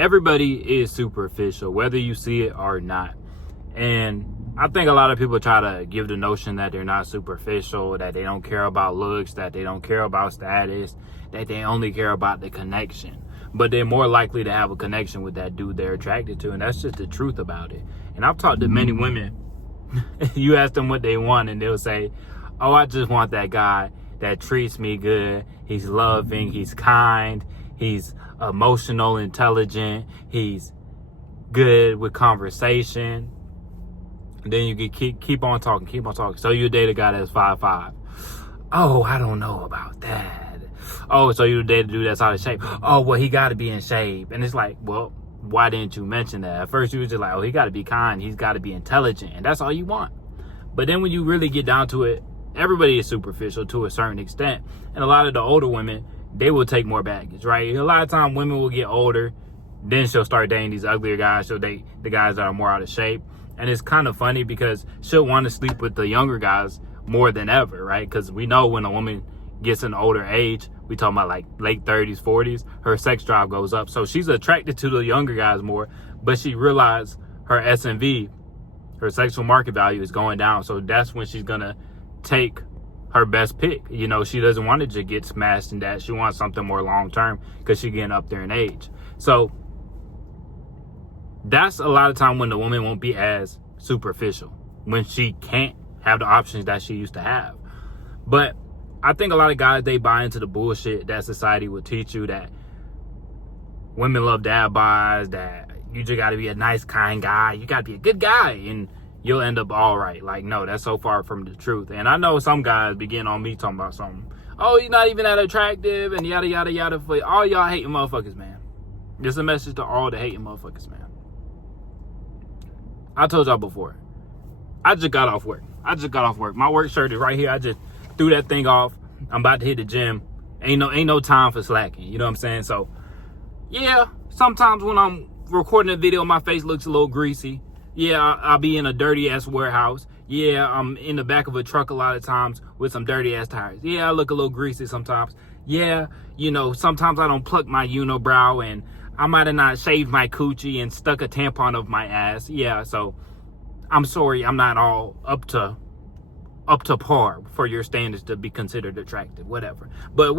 everybody is superficial, whether you see it or not. And I think a lot of people try to give the notion that they're not superficial, that they don't care about looks, that they don't care about status, that they only care about the connection. But they're more likely to have a connection with that dude they're attracted to, and that's just the truth about it. And I've talked to many women. You ask them what they want, and they'll say, oh, I just want that guy that treats me good. He's loving, he's kind, he's emotional, intelligent, he's good with conversation. And then you can keep on talking. So you date a guy that's 5'5". Oh, I don't know about that. Oh, so you date a dude that's out of shape. Oh, well, he got to be in shape. And it's like, well, why didn't you mention that? At first you was just like, oh, he got to be kind, he's got to be intelligent, and that's all you want. But then when you really get down to it, everybody is superficial to a certain extent. And a lot of the older women, they will take more baggage, right? A lot of times women will get older, then she'll start dating these uglier guys. She'll date the guys that are more out of shape. And it's kind of funny because she'll want to sleep with the younger guys more than ever, right? Because we know when a woman gets an older age, we talking about like late 30s, 40s, her sex drive goes up. So she's attracted to the younger guys more, but she realized her SMV, her sexual market value, is going down. So that's when she's going to take her best pick. You know, she doesn't want to just get smashed in that. She wants something more long-term because she's getting up there in age. So that's a lot of time when the woman won't be as superficial, when she can't have the options that she used to have. But I think a lot of guys, they buy into the bullshit that society will teach you, that women love dad bods, that you just got to be a nice, kind guy, you got to be a good guy, and you'll end up all right. Like, no, that's so far from the truth. And I know some guys be getting on me talking about something. Oh, you're not even that attractive, and yada, yada, yada. For all y'all hating motherfuckers, man. Just a message to all the hating motherfuckers, man. I told y'all before, I just got off work. My work shirt is right here. I just threw that thing off. I'm about to hit the gym. Ain't no time for slacking. You know what I'm saying? So, yeah, sometimes when I'm recording a video, my face looks a little greasy. Yeah, I'll be in a dirty-ass warehouse. Yeah, I'm in the back of a truck a lot of times with some dirty-ass tires. Yeah, I look a little greasy sometimes. Yeah, you know, sometimes I don't pluck my unibrow, and I might have not shaved my coochie and stuck a tampon up my ass. Yeah, so I'm sorry, I'm not all up to par for your standards to be considered attractive, whatever. But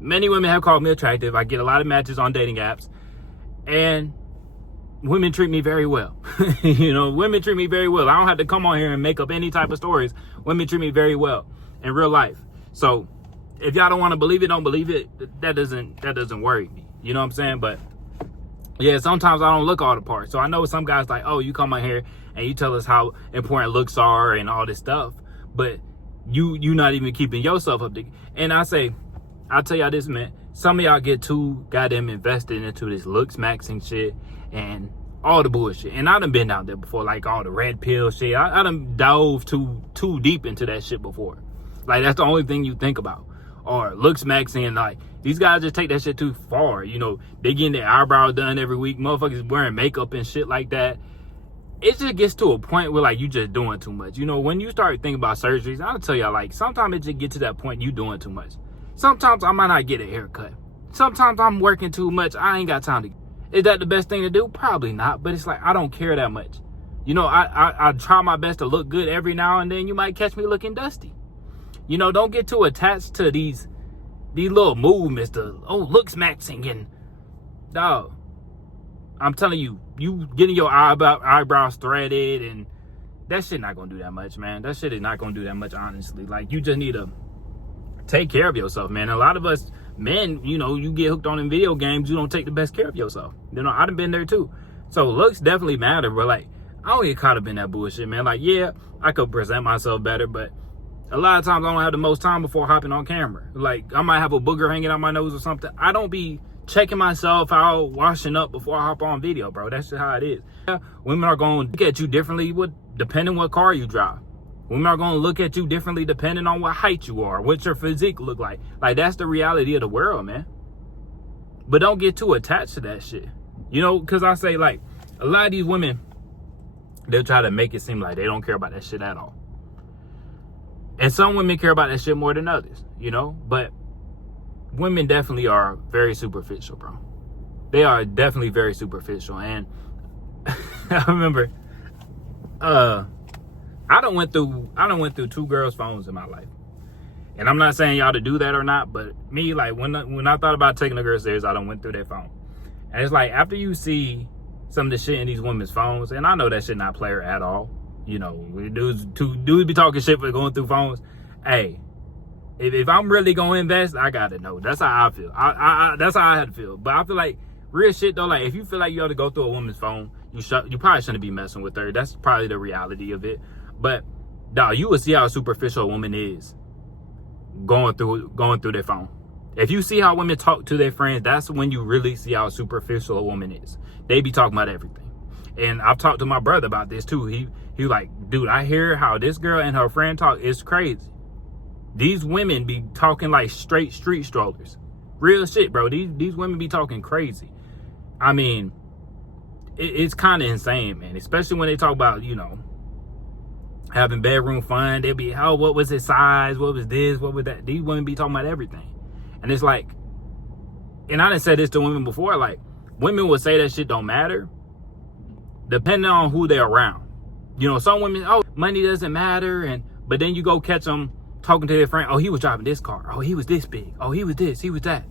many women have called me attractive. I get a lot of matches on dating apps, and women treat me very well. You know, women treat me very well. I don't have to come on here and make up any type of stories. Women treat me very well in real life. So if y'all don't want to believe it, don't believe it. That doesn't worry me. You know what I'm saying? But yeah, sometimes I don't look all the parts. So I know some guys like, oh, you come on here and you tell us how important looks are and all this stuff, but you not even keeping yourself up to. And I'll tell y'all this, man. Some of y'all get too goddamn invested into this looks maxing shit and all the bullshit. And I done been out there before, like all the red pill shit. I done dove too deep into that shit before. Like, that's the only thing you think about. Or looks maxing, like, these guys just take that shit too far. You know, they getting their eyebrows done every week. Motherfuckers wearing makeup and shit like that. It just gets to a point where, like, you just doing too much. You know, when you start thinking about surgeries, I'll tell y'all, like, sometimes it just get to that point you doing too much. Sometimes I might not get a haircut. Sometimes I'm working too much. I ain't got time to. Is that the best thing to do? Probably not. But it's like, I don't care that much. You know, I try my best to look good every now and then. You might catch me looking dusty. You know, don't get too attached to these little movements, looks maxing, and dog, I'm telling you, you getting your eyebrows threaded, and that shit not gonna do that much, man. That shit is not gonna do that much, honestly. Like, you just need to take care of yourself, man. A lot of us men, you know, you get hooked on in video games, you don't take the best care of yourself. You know, I done been there too. So looks definitely matter, but like, I don't get caught up in that bullshit, man. Like, yeah, I could present myself better, but a lot of times I don't have the most time before hopping on camera. Like, I might have a booger hanging out my nose or something. I don't be checking myself out, washing up before I hop on video, bro. That's just how it is. Women are going to look at you differently depending what car you drive. Women are going to look at you differently depending on what height you are, what your physique look like. Like, that's the reality of the world, man. But don't get too attached to that shit. You know, because I say, like, a lot of these women, they'll try to make it seem like they don't care about that shit at all. And some women care about that shit more than others, you know? But women definitely are very superficial, bro. They are definitely very superficial. And I remember, I done went through 2 girls' phones in my life. And I'm not saying y'all to do that or not, but me, like, when I thought about taking a girl serious, I done went through their phone. And it's like, after you see some of the shit in these women's phones, and I know that shit not player at all. You know, dudes be talking shit for going through phones. Hey, if I'm really gonna invest, I gotta know. That's how I feel. That's how I had to feel. But I feel like real shit though, like if you feel like you ought to go through a woman's phone, you probably shouldn't be messing with her. That's probably the reality of it. But dog, you will see how superficial a woman is going through their phone. If you see how women talk to their friends, that's when you really see how superficial a woman is. They be talking about everything. And I've talked to my brother about this too. He like, dude, I hear how this girl and her friend talk. It's crazy. These women be talking like straight street strollers. Real shit, bro. These women be talking crazy. I mean, it's kind of insane, man. Especially when they talk about, you know, having bedroom fun. They'll be, oh, what was his size? What was this? What was that? These women be talking about everything. And it's like, and I done said this to women before, like, women will say that shit don't matter depending on who they're around. You know, some women, oh, money doesn't matter, but then you go catch them talking to their friend, oh, he was driving this car, oh, he was this big, oh, he was this, he was that.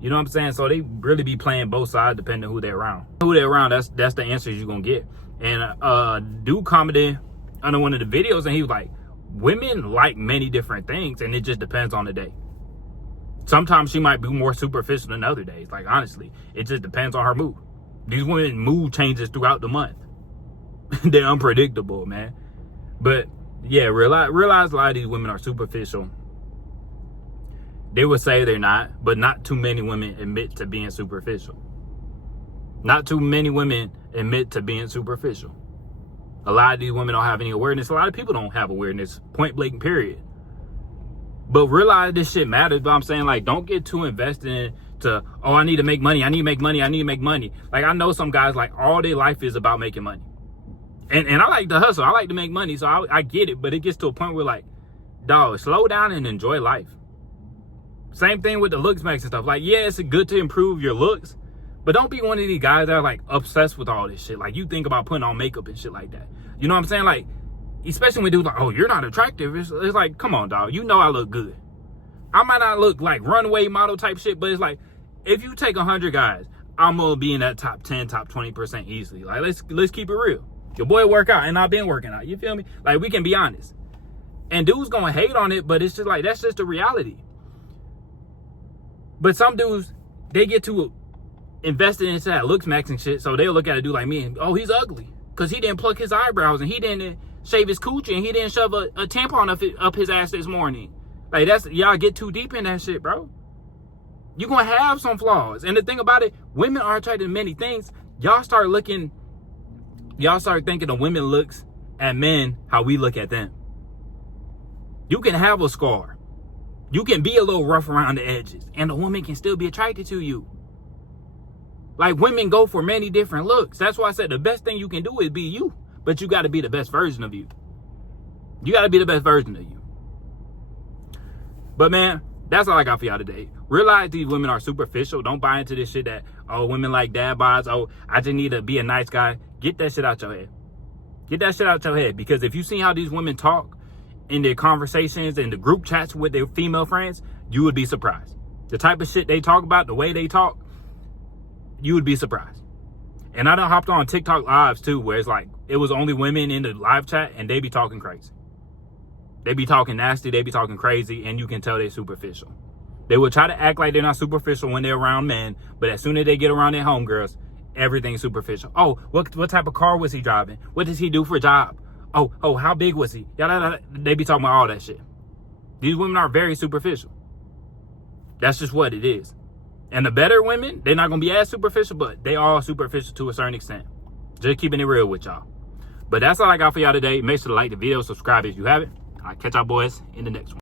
You know what I'm saying? So they really be playing both sides depending on who they're around. Who they're around, that's the answers you're gonna get. And dude commented under one of the videos, and he was like, women like many different things, and it just depends on the day. Sometimes she might be more superficial than other days. Like, honestly, it just depends on her mood. These women mood changes throughout the month. They're unpredictable, man. But yeah, realize a lot of these women are superficial. They would say they're not, but not too many women admit to being superficial. Not too many women admit to being superficial. A lot of these women don't have any awareness. A lot of people don't have awareness, point blank, period. But realize this shit matters. But I'm saying, like, don't get too invested into, oh, I need to make money. I need to make money. I need to make money. Like, I know some guys, like, all their life is about making money. And I like to hustle. I like to make money. So I get it. But it gets to a point where, like, dog, slow down and enjoy life. Same thing with the looks max and stuff. Like, yeah, it's good to improve your looks, but don't be one of these guys that are, like, obsessed with all this shit. Like, you think about putting on makeup and shit like that. You know what I'm saying? Like, especially when dudes like, oh, you're not attractive. It's like, come on, dog. You know I look good. I might not look like runway model type shit, but it's like, if you take 100 guys, I'm gonna be in that top 10, top 20% easily. Like, let's keep it real. Your boy work out, and I've been working out. You feel me? Like, we can be honest. And dudes gonna hate on it, but it's just like, that's just the reality. But some dudes, they get too invested into that looks maxing shit, so they'll look at a dude like me and, oh, he's ugly because he didn't pluck his eyebrows and he didn't shave his coochie and he didn't shove a tampon up his ass this morning. Like, that's, y'all get too deep in that shit, bro. You're gonna have some flaws. And the thing about it, women are attracted to many things. Y'all start thinking of women looks at men how we look at them. You can have a scar. You can be a little rough around the edges, and a woman can still be attracted to you. Like, women go for many different looks. That's why I said the best thing you can do is be you. But you got to be the best version of you. You got to be the best version of you. But, man, that's all I got for y'all today. Realize these women are superficial. Don't buy into this shit that, oh, women like dad bods. Oh, I just need to be a nice guy. Get that shit out your head. Get that shit out your head. Because if you see how these women talk in their conversations and the group chats with their female friends, you would be surprised. The type of shit they talk about, the way they talk, you would be surprised. And I done hopped on TikTok lives too, where it's like, it was only women in the live chat and they be talking crazy. They be talking nasty, they be talking crazy, and you can tell they're superficial. They will try to act like they're not superficial when they're around men, but as soon as they get around their homegirls, everything's superficial. Oh, what type of car was he driving? What does he do for a job? Oh, how big was he? They be talking about all that shit. These women are very superficial. That's just what it is. And the better women, they're not going to be as superficial, but they are superficial to a certain extent. Just keeping it real with y'all. But that's all I got for y'all today. Make sure to like the video, subscribe if you haven't. I'll catch y'all boys in the next one.